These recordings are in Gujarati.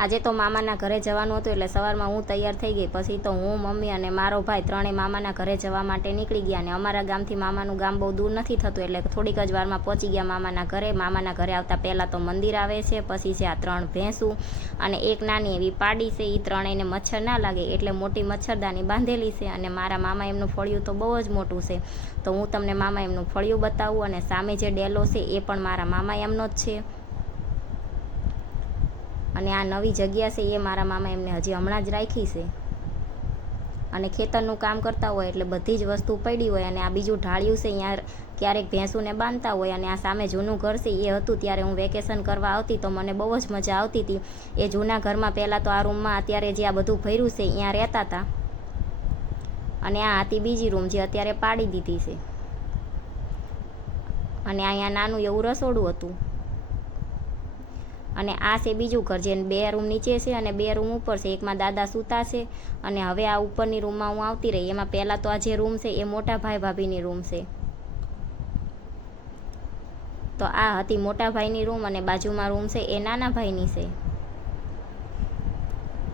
આજે તો મામાના ઘરે જવાનું હતું એટલે સવારમાં હું તૈયાર થઈ ગઈ. પછી તો હું, મમ્મી અને મારો ભાઈ ત્રણેય મામાના ઘરે જવા માટે નીકળી ગયા અને અમારા ગામથી મામાનું ગામ બહુ દૂર નથી થતું એટલે થોડીક જ વારમાં પહોંચી ગયા મામાના ઘરે. મામાના ઘરે આવતા પહેલાં તો મંદિર આવે છે, પછી છે આ ત્રણ ભેંસું અને એક નાની એવી પાડી છે. એ ત્રણેયને મચ્છર ના લાગે એટલે મોટી મચ્છરદાની બાંધેલી છે અને મારા મામા એમનું ફળિયું તો બહુ જ મોટું છે. તો હું તમને મામા એમનું ફળિયું બતાવું અને સામે જે ડેલો છે એ પણ મારા મામા એમનો જ છે. અને આ નવી જગ્યા છે એ મારા મામા એમને હજી હમણાં જ રાખી છે. અને ખેતરનું કામ કરતા હોય એટલે બધી જ વસ્તુ પડી હોય અને આ બીજું ઢાળ્યું છે અહીંયા ક્યારેક ભેંસુને બાંધતા હોય અને આ સામે જૂનું ઘર છે એ હતું ત્યારે હું વેકેશન કરવા આવતી તો મને બહુ જ મજા આવતી હતી. એ જૂના ઘરમાં પહેલાં તો આ રૂમમાં અત્યારે જે આ બધું ભર્યું છે અહીંયા રહેતા હતા. અને આ હતી બીજી રૂમ જે અત્યારે પાડી દીધી છે. અને અહીંયા નાનું એવું રસોડું હતું. અને આ છે બીજું ઘર જે બે રૂમ નીચે છે અને બે રૂમ ઉપર છે. એકમાં દાદા સૂતા છે અને હવે આ ઉપરની રૂમમાં હું આવતી રહી. એમાં પહેલાં તો આ જે રૂમ છે એ મોટા ભાઈ ભાભીની રૂમ છે. તો આ હતી મોટા ભાઈની રૂમ અને બાજુમાં રૂમ છે એ નાના ભાઈની છે.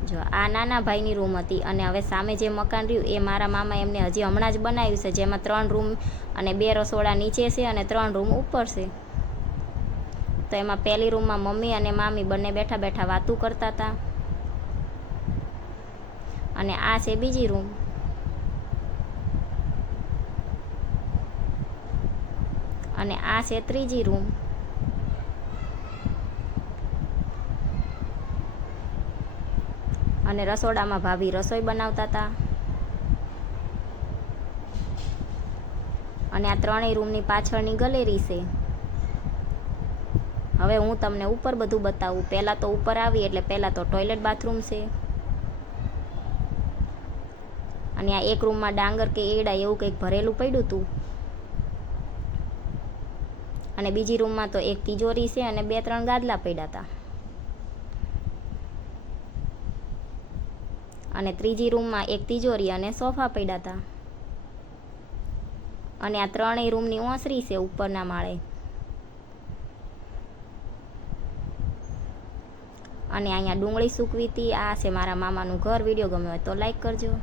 જો આ નાના ભાઈની રૂમ હતી અને હવે સામે જે મકાન રહ્યું એ મારા મામા એમને હજી હમણાં જ બનાવ્યું છે. જેમાં ત્રણ રૂમ અને બે રસોડા નીચે છે અને ત્રણ રૂમ ઉપર છે. તો એમાં પહેલી રૂમમાં મમ્મી અને મામી બંને બેઠા બેઠા વાતું કરતા હતા. અને આ છે બીજી રૂમ. અને આ છે ત્રીજી રૂમ. અને રસોડામાં ભાભી રસોઈ બનાવતા હતા. અને આ ત્રણેય રૂમની પાછળની ગલેરી છે. હવે હું તમને ઉપર બધું બતાવું. પહેલાં તો ઉપર આવી, એટલે પહેલાં તો ટોયલેટ બાથરૂમ છે. અને આ એક રૂમમાં ડાંગર કે એડા એવું કંઈક ભરેલું પડ્યું હતું અને બીજી રૂમમાં તો એક તિજોરી છે અને બે, ત્રણ ગાદલા પડ્યા હતા અને ત્રીજી રૂમમાં એક તિજોરી અને સોફા પડ્યા હતા અને આ ત્રણેય રૂમની ઓસરી છે ઉપરના માળે. અને અહીંયા ડુંગળી સૂકવી હતી આ છે મારા મામાનું ઘર. વીડિયો ગમ્યો હોય તો લાઈક કરજો.